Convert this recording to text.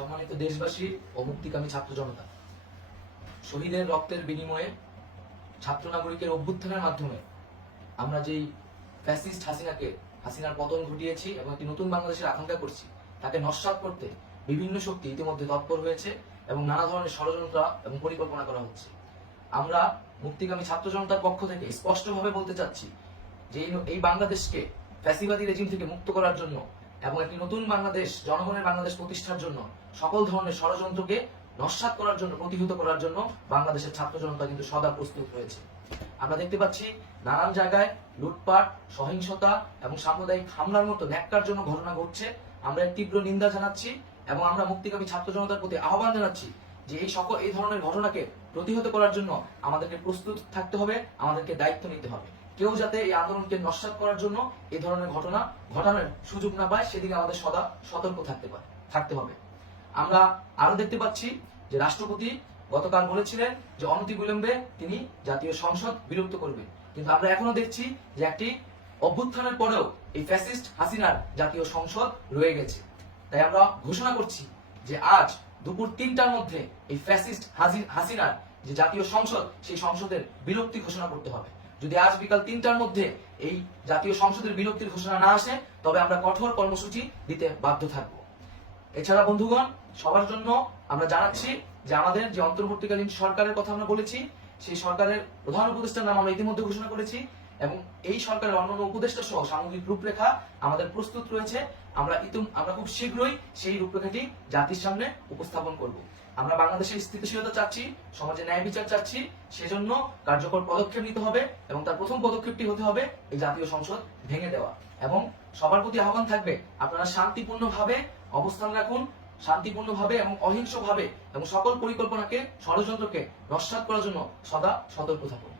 সম্মানিত দেশবাসী ও মুক্তিকামী ছাত্র জনতা, শহীদের রক্তের বিনিময়ে ছাত্র নাগরিকের অভ্যুত্থানের মাধ্যমে আমরা যেই ফ্যাসিস্ট হাসিনার পতন ঘটিয়েছি এবং একটি নতুন বাংলাদেশের আকাঙ্ক্ষা করছি, তাকে নস্যাৎ করতে বিভিন্ন শক্তি ইতিমধ্যে তৎপর হয়েছে এবং নানা ধরনের ষড়যন্ত্র এবং পরিকল্পনা করা হচ্ছে। আমরা মুক্তিকামী ছাত্র জনতার পক্ষ থেকে স্পষ্টভাবে বলতে চাচ্ছি যে এই বাংলাদেশকে ফ্যাসিবাদী রেজিম থেকে মুক্ত করার জন্য এবং একটি নতুন বাংলাদেশ, জনগণের বাংলাদেশ প্রতিষ্ঠার জন্য সকল ধরনের ষড়যন্ত্রকে নস্যাৎ করার জন্য, প্রতিহত করার জন্য বাংলাদেশের ছাত্র জনতা কিন্তু সদা প্রস্তুত রয়েছে। আমরা দেখতে পাচ্ছি নানান জায়গায় লুটপাট, সহিংসতা এবং সাম্প্রদায়িক হামলার মতো ন্যাক্কারজনক ঘটনা ঘটছে। আমরা এর তীব্র নিন্দা জানাচ্ছি এবং আমরা মুক্তিকামী ছাত্র জনতার প্রতি আহ্বান জানাচ্ছি যে এই ধরনের ঘটনাকে প্রতিহত করার জন্য আমাদেরকে প্রস্তুত থাকতে হবে, আমাদেরকে দায়িত্ব নিতে হবে। কেউ যাতে এই আন্দোলনকে নস্যাৎ করার জন্য এই ধরনের ঘটনা ঘটানোর সুযোগ না পায়, সেদিকে আমাদের সদা সতর্ক থাকতে হবে। আমরা আরো দেখতে পাচ্ছি যে রাষ্ট্রপতি গতকাল বলেছিলেন যে অনতিবিলম্বে তিনি জাতীয় সংসদ বিলুপ্ত করবেন, কিন্তু আমরা এখনো দেখছি যে একটি অভ্যুত্থানের পরেও এই ফ্যাসিস্ট হাসিনার জাতীয় সংসদ রয়ে গেছে। তাই আমরা ঘোষণা করছি যে আজ দুপুর 3টার মধ্যে এই ফ্যাসিস্ট হাসিনার যে জাতীয় সংসদ, সেই সংসদের বিলুপ্তি ঘোষণা করতে হবে। যদি আজ বিকাল 3টার মধ্যে এই জাতীয় সংসদের বিলুপ্তির ঘোষণা না আসে, তবে আমরা কঠোর কর্মসূচি দিতে বাধ্য থাকব। এছাড়া বন্ধুগণ, সবার জন্য আমরা জানাচ্ছি যে আমাদের যে অন্তর্বর্তীকালীন সরকারের কথা আমরা বলেছি, সেই সরকারের প্রধান উপদেষ্টার নাম আমরা ইতিমধ্যে ঘোষণা করেছি এবং এই সরকারের অন্যান্য উপদেষ্টা সহ সামগ্রিক রূপরেখা আমাদের প্রস্তুত রয়েছে। আমরা খুব শীঘ্রই সেই রূপরেখাটি জাতির সামনে উপস্থাপন করব। আমরা বাংলাদেশের স্থিতিশীলতা চাচ্ছি, সমাজে ন্যায় বিচার চাচ্ছি, সেজন্য কার্যকর পদক্ষেপ নিতে হবে এবং তার প্রথম পদক্ষেপটি হতে হবে এই জাতীয় সংসদ ভেঙে দেওয়া। এবং সবার প্রতি আহ্বান থাকবে, আপনারা শান্তিপূর্ণভাবে অবস্থান রাখুন, শান্তিপূর্ণভাবে এবং অহিংসভাবে এবং সকল পরিকল্পনাকে, ষড়যন্ত্রকে নস্যাৎ করার জন্য সদা সতর্ক থাকুন।